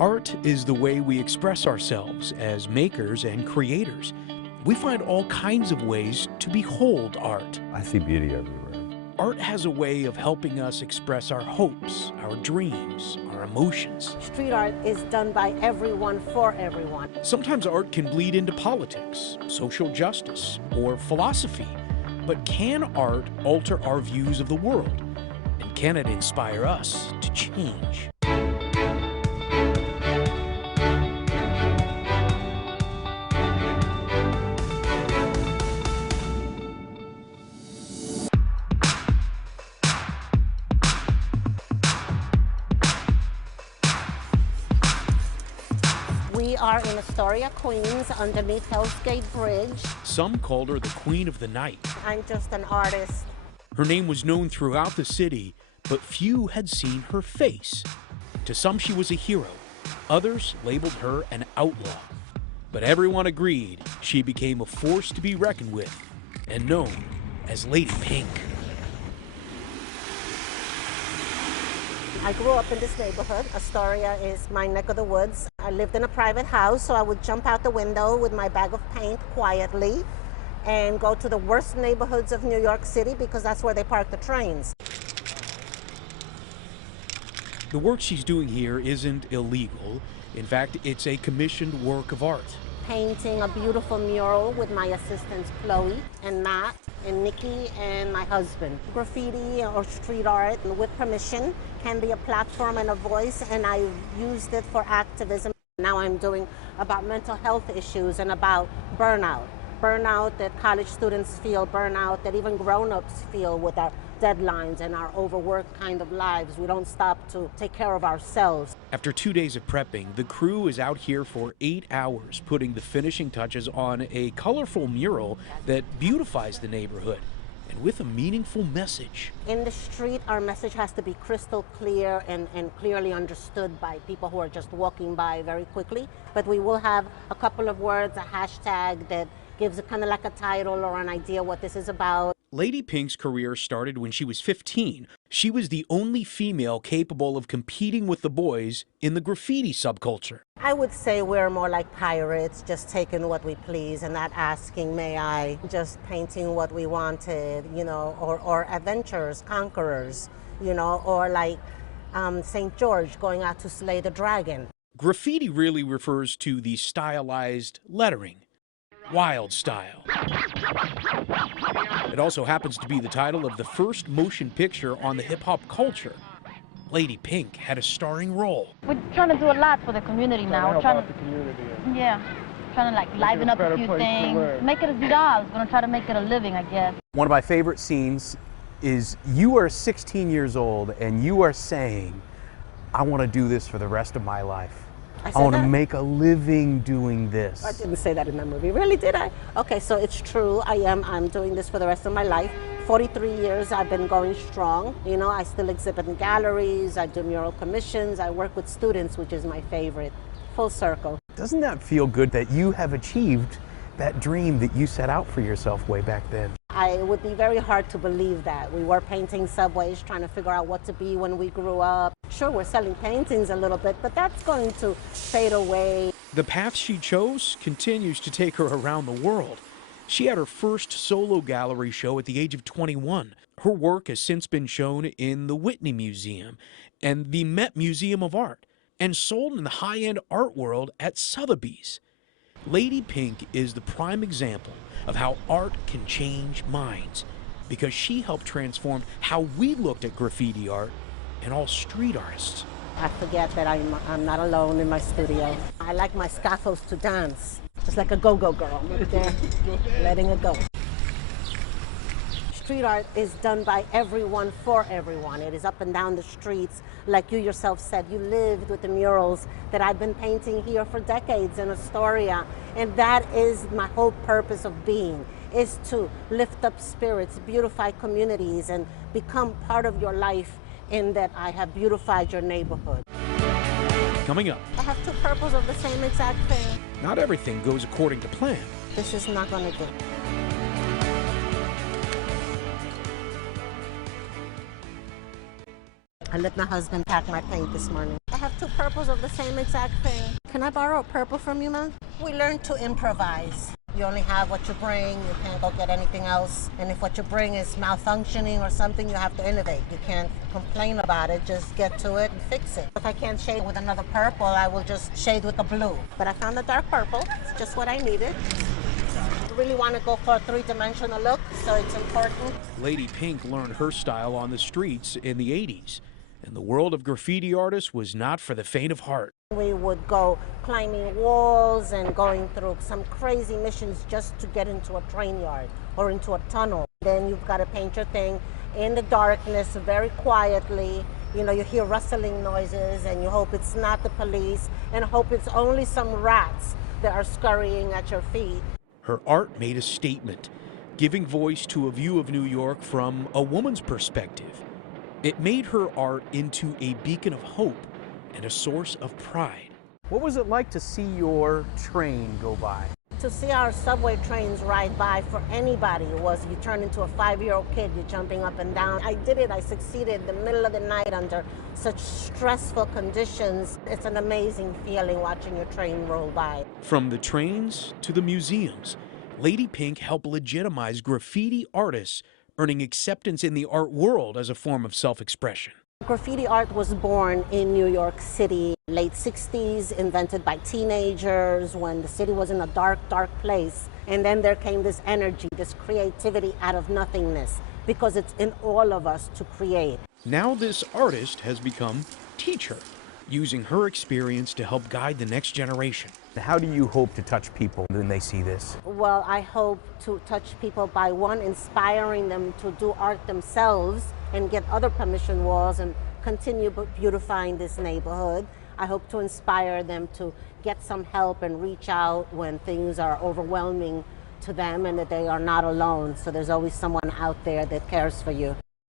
Art is the way we express ourselves as makers and creators. We find all kinds of ways to behold art. I see beauty everywhere. Art has a way of helping us express our hopes, our dreams, our emotions. Street art is done by everyone for everyone. Sometimes art can bleed into politics, social justice, or philosophy. But can art alter our views of the world? And can it inspire us to change? We are in Astoria, Queens, underneath Hell's Gate Bridge. Some called her the Queen of the Night. I'm just an artist. Her name was known throughout the city, but few had seen her face. To some, she was a hero. Others labeled her an outlaw. But everyone agreed she became a force to be reckoned with and known as Lady Pink. I grew up in this neighborhood. Astoria is my neck of the woods. I lived in a private house, so I would jump out the window with my bag of paint quietly and go to the worst neighborhoods of New York City because that's where they park the trains. The work she's doing here isn't illegal. In fact, it's a commissioned work of art. Painting a beautiful mural with my assistants Chloe and Matt and Nikki and my husband. Graffiti or street art, with permission, can be a platform and a voice, and I used it for activism. Now I'm doing about mental health issues and about burnout. Burnout that college students feel, burnout that even grown-ups feel with our deadlines and our overworked kind of lives. We don't stop to take care of ourselves. After 2 days of prepping, the crew is out here for 8 hours, putting the finishing touches on a colorful mural that beautifies the neighborhood, and with a meaningful message. In the street, our message has to be crystal clear and clearly understood by people who are just walking by very quickly. But we will have a couple of words, a hashtag that gives it kind of like a title or an idea what this is about. Lady Pink's career started when she was 15. She was the only female capable of competing with the boys in the graffiti subculture. I would say we're more like pirates, just taking what we please and not asking, may I, just painting what we wanted, you know, or adventurers, conquerors, you know, or like St. George going out to slay the dragon. Graffiti really refers to the stylized lettering. Wild style. It also happens to be the title of the first motion picture on the hip-hop culture. Lady Pink had a starring role. We're trying to do a lot for the community now. We're trying to help out the community. Yeah, trying to like liven up a few things, make it a job. We're gonna try to make it a living, I guess. One of my favorite scenes is you are 16 years old and you are saying, I want to do this for the rest of my life. I want to make a living doing this. I didn't say that in that movie. Really, did I? Okay, so it's true. I'm doing this for the rest of my life. 43 years I've been going strong. You know, I still exhibit in galleries. I do mural commissions. I work with students, which is my favorite. Full circle. Doesn't that feel good that you have achieved that dream that you set out for yourself way back then? It would be very hard to believe that. We were painting subways, trying to figure out what to be when we grew up. Sure, we're selling paintings a little bit, but that's going to fade away. The path she chose continues to take her around the world. She had her first solo gallery show at the age of 21. Her work has since been shown in the Whitney Museum and the Met Museum of Art, and sold in the high-end art world at Sotheby's. Lady Pink is the prime example of how art can change minds, because she helped transform how we looked at graffiti art and all street artists. I forget that I'm not alone in my studio. I like my scaffolds to dance, just like a go-go girl. Right there, letting it go. Street art is done by everyone for everyone. It is up and down the streets. Like you yourself said, you lived with the murals that I've been painting here for decades in Astoria. And that is my whole purpose of being, is to lift up spirits, beautify communities, and become part of your life in that I have beautified your neighborhood. Coming up. I have two purples of the same exact thing. Not everything goes according to plan. This is not gonna do. I let my husband pack my paint this morning. I have two two purples of the same exact thing. Can I borrow a purple from you, man? We learn to improvise. You only have what you bring, you can't go get anything else. And if what you bring is malfunctioning or something, you have to innovate. You can't complain about it, just get to it and fix it. If I can't shade with another purple, I will just shade with a blue. But I found the dark purple, it's just what I needed. I really want to go for a three-dimensional look, so it's important. Lady Pink learned her style on the streets in the 80s, and the world of graffiti artists was not for the faint of heart. We would go climbing walls and going through some crazy missions just to get into a train yard or into a tunnel. Then you've got to paint your thing in the darkness very quietly. You know, you hear rustling noises and you hope it's not the police and hope it's only some rats that are scurrying at your feet. Her art made a statement, giving voice to a view of New York from a woman's perspective. It made her art into a beacon of hope and a source of pride. What was it like to see your train go by? To see our subway trains ride by for anybody was you turn into a 5-year-old kid, you're jumping up and down. I did it, I succeeded in the middle of the night under such stressful conditions. It's an amazing feeling watching your train roll by. From the trains to the museums, Lady Pink helped legitimize graffiti artists, earning acceptance in the art world as a form of self-expression. Graffiti art was born in New York City, late 60s, invented by teenagers when the city was in a dark, dark place. And then there came this energy, this creativity out of nothingness, because it's in all of us to create. Now this artist has become teacher, using her experience to help guide the next generation. How do you hope to touch people when they see this? Well, I hope to touch people by, one, inspiring them to do art themselves and get other permission walls and continue beautifying this neighborhood. I hope to inspire them to get some help and reach out when things are overwhelming to them and that they are not alone. So there's always someone out there that cares for you.